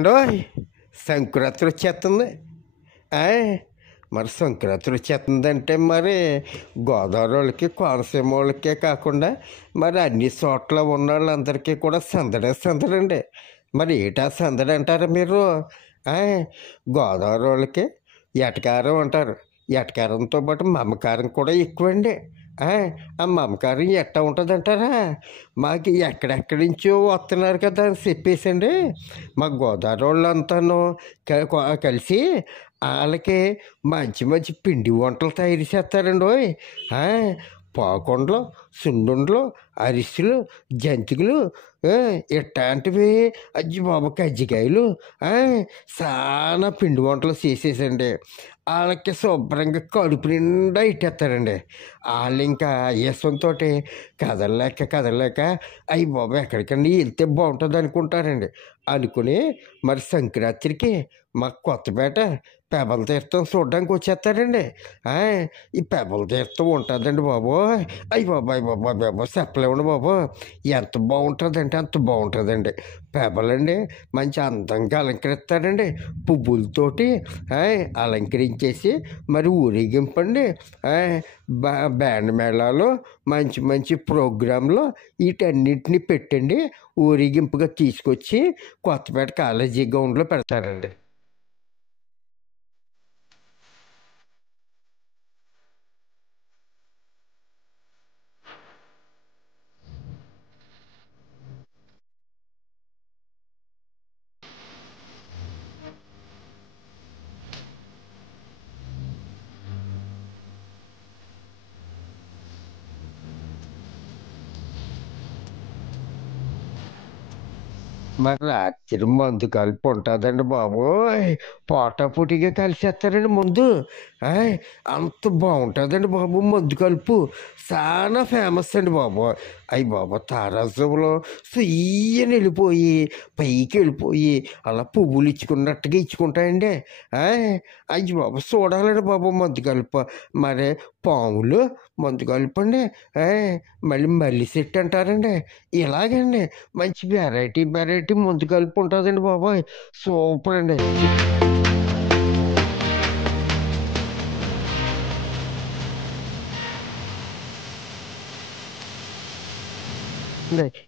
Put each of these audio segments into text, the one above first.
అండోయ్ సంక్రాంతి వచ్చేస్తుంది. ఆయ్ మరి సంక్రాంతి వచ్చేస్తుందంటే మరి గోదావరి వాళ్ళకి కోనసీమ వాళ్ళకే కాకుండా మరి అన్ని చోట్ల ఉన్న వాళ్ళందరికీ కూడా సందడే సందడండి. మరి ఏటా సందడి అంటారా మీరు? గోదావరి వాళ్ళకి ఎటకారం అంటారు. ఎటకారంతో పాటు మమకారం కూడా ఎక్కువండి. ఆ మమకారం ఎట్టా ఉంటుంది అంటారా? మాకు ఎక్కడెక్కడి నుంచో వస్తున్నారు కదా అని చెప్పేసండి మా గోదావరి వాళ్ళంతాను కలిసి వాళ్ళకి మంచి మంచి పిండి వంటలు తయారు చేస్తారండి. పాకుండలు, సున్నుండలు, అరిసెలు, జంతికలు, ఇట్లాంటివి అజ్జి బాబు కజ్జికాయలు చాలా పిండి వంటలు చేసేసండి వాళ్ళకి శుభ్రంగా కడుపు నిండా ఇట్టేస్తారండి. వాళ్ళు ఇంకా ఆయాసంతో కదలలేక అయ్యి బాబు ఎక్కడికన్నా వెళ్తే బాగుంటుంది అనుకుంటారండి. అనుకుని మరి సంక్రాంతికి మా కొత్తపేట పెబల తీర్థం చూడడానికి వచ్చేస్తారండి. ఈ పెబల తీర్థం ఉంటుందండి బాబు. అయ్యి బాబు చెప్పలేమండి బాబు. ఎంత బాగుంటుందంటే అంత బాగుంటుందండి. పెబలండి మంచి అందంగా అలంకరిస్తారండి. పువ్వులతోటి అలంకరించేసి మరి ఊరేగింపండి. బ్యాండ్ మేళాలు మంచి మంచి ప్రోగ్రాంలు వీటన్నిటిని పెట్టండి ఊరేగింపుగా తీసుకొచ్చి కొత్తపేట కాలేజీ గ్రౌండ్లో పెడతారండి. మరి రాత్రి మందు కలిపి ఉంటుందండి బాబోయ్. పోటాపోటీగా కలిసేస్తారండి ముందు. అంత బాగుంటుందండి బాబు మందు కలుపు. చాలా ఫేమస్ అండి బాబు. అయ్యి బాబు తారాజంలో సుయ్యని వెళ్ళిపోయి పైకి వెళ్ళిపోయి అలా పువ్వులు ఇచ్చుకున్నట్టుగా ఇచ్చుకుంటాయండి. అయ్యి బాబు చూడాలండి బాబు మందు కలుపు. మరి పాములు మందు కలుపండి. మళ్ళీ మల్లి చెట్టు అంటారండి. ఇలాగండి మంచి వెరైటీ మందు కలిపి ఉంటుందండి బాబాయ్. సూపర్ అండి.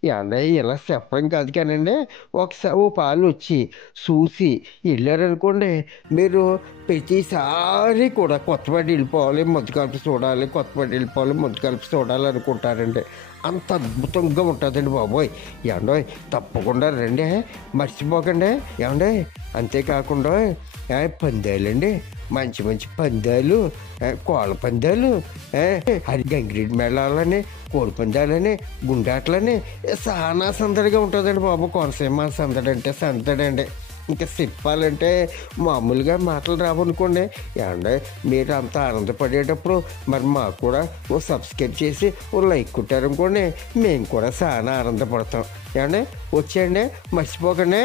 ఏమన్నా ఇలా చెప్పడం కాదు కానండి, ఒకసారి ఓ పాలు వచ్చి చూసి వెళ్ళారనుకోండి మీరు ప్రతిసారి కూడా కొత్తపేట వెళ్ళిపోవాలి ముద్దు కలిపి చూడాలి, కొత్తపేట వెళ్ళిపోవాలి ముద్దు కలిపి చూడాలి అనుకుంటారండి. అంత అద్భుతంగా ఉంటుందండి బాబోయ్. ఏమండో తప్పకుండా రండి, మర్చిపోకండి. ఏమండే అంతేకాకుండా పందాలండి, మంచి మంచి పందాలు, కోళ్ళ పందాలు, గంగిరెడ్డి మేళాలని, కోడి పందాలని, గుండాట్లని చాలా సందడిగా ఉంటుందండి బాబు. కోనసీమ సందడి అంటే సందడండి. ఇంకా చెప్పాలంటే మామూలుగా మాటలు రావనుకోండి. ఏమంటే మీరు అంత ఆనందపడేటప్పుడు మరి మాకు కూడా ఓ సబ్స్క్రైబ్ చేసి ఓ లైక్ కొట్టారనుకోండి, మేము కూడా చాలా ఆనందపడతాం. ఏమంటే వచ్చేయండి, మర్చిపోకండి.